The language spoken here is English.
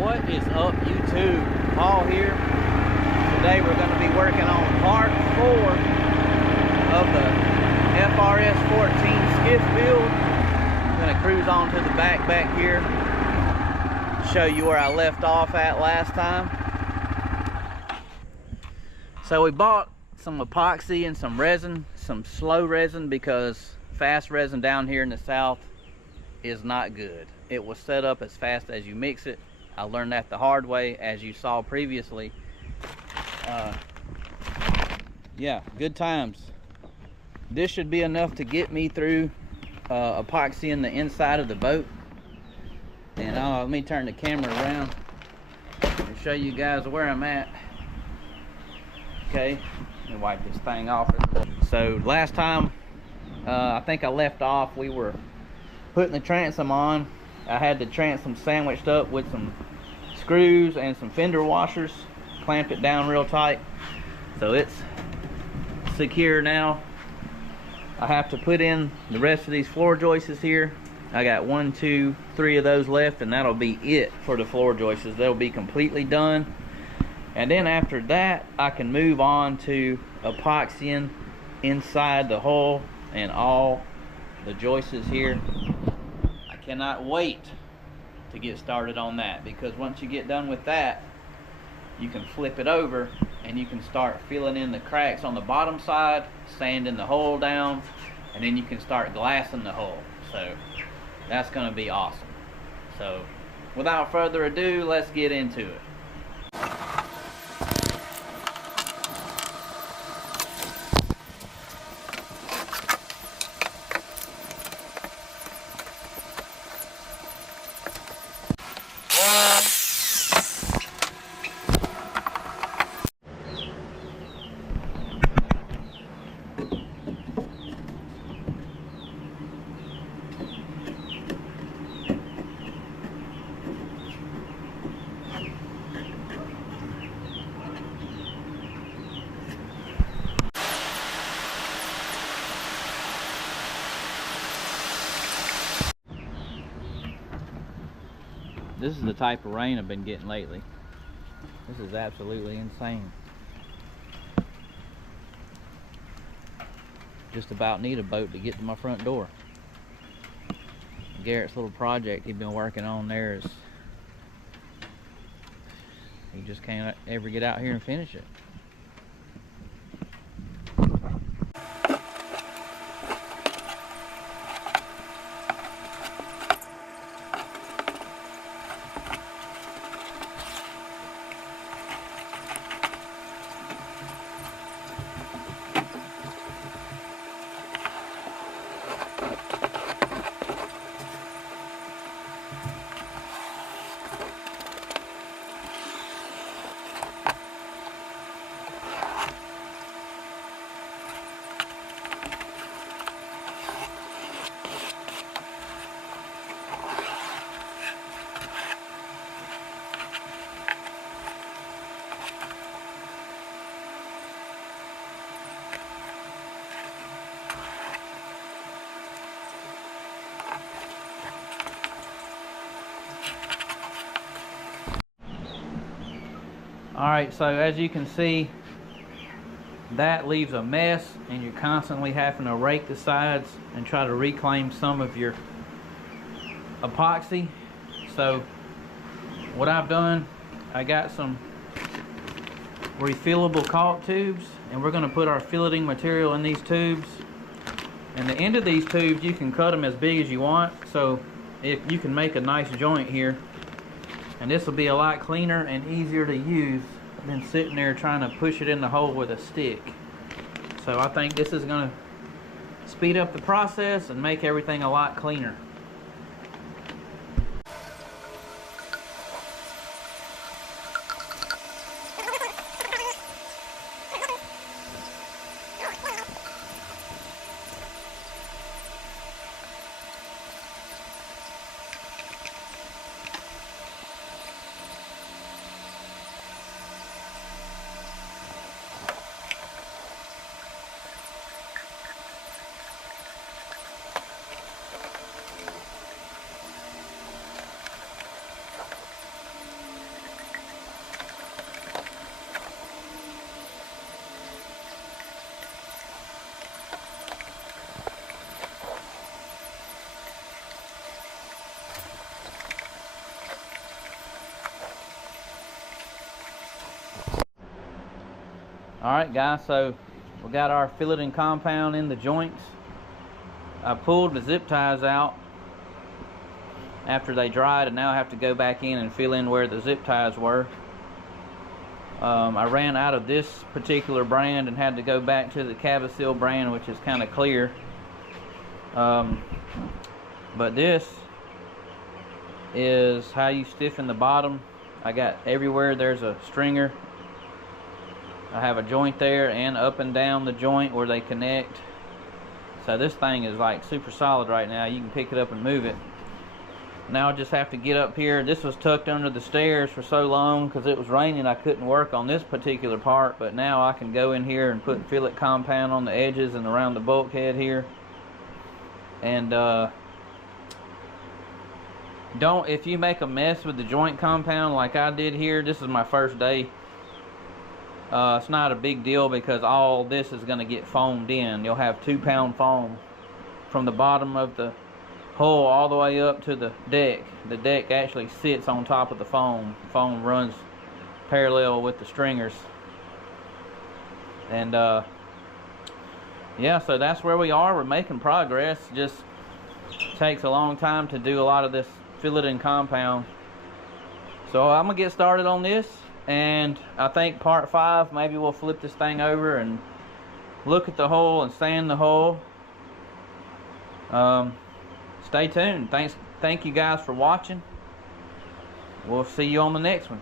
What is up, YouTube? Paul here. Today we're going to be working on part 4 of the FRS 14 skiff build. I'm going to cruise on to the back here, show you where I left off at last time. So we bought some epoxy and some resin, some slow resin, because fast resin down here in the south is not good. It will set up as fast as you mix it. I learned that the hard way, as you saw previously. Yeah, good times. This should be enough to get me through epoxying the inside of the boat. And let me turn the camera around and show you guys where I'm at. Okay, let me wipe this thing off. So last time, I think I left off, we were putting the transom on. I had the transom sandwiched up with some screws and some fender washers, clamped it down real tight, so it's secure now. I have to put in the rest of these floor joists here. I got 1, 2, 3 of those left, and that'll be it for the floor joists. They'll be completely done, and then after that I can move on to epoxying inside the hull and all the joists here. Cannot wait to get started on that, because once you get done with that, you can flip it over and you can start filling in the cracks on the bottom side, sanding the hull down, and then you can start glassing the hull. So that's going to be awesome. So without further ado, let's get into it. This is the type of rain I've been getting lately. This is absolutely insane. Just about need a boat to get to my front door. Garrett's little project he's been working on there is, he just can't ever get out here and finish it. Alright, so as you can see, that leaves a mess, and you're constantly having to rake the sides and try to reclaim some of your epoxy. So what I've done, I got some refillable caulk tubes, and we're going to put our filleting material in these tubes. And the end of these tubes, you can cut them as big as you want, so if you can make a nice joint here. And this will be a lot cleaner and easier to use than sitting there trying to push it in the hole with a stick. So I think this is going to speed up the process and make everything a lot cleaner. Alright guys, so we got our filleting compound in the joints. I pulled the zip ties out after they dried, and now I have to go back in and fill in where the zip ties were. I ran out of this particular brand and had to go back to the Cavasil brand, which is kind of clear. But this is how you stiffen the bottom. I got everywhere there's a stringer. I have a joint there and up and down the joint where they connect. So this thing is like super solid right now. You can pick it up and move it. Now I just have to get up here. This was tucked under the stairs for so long because it was raining. I couldn't work on this particular part, but now I can go in here and put fillet compound on the edges and around the bulkhead here. And if you make a mess with the joint compound like I did here, this is my first day. It's not a big deal because all this is going to get foamed in. You'll have 2-pound foam from the bottom of the hull all the way up to the deck. The deck actually sits on top of the foam. Foam runs parallel with the stringers. And yeah, so that's where we are. We're making progress. Just takes a long time to do a lot of this filleting compound. So I'm going to get started on this. And I think part 5, maybe we'll flip this thing over and look at the hull and sand the hull. Stay tuned. Thank you guys for watching. We'll see you on the next one.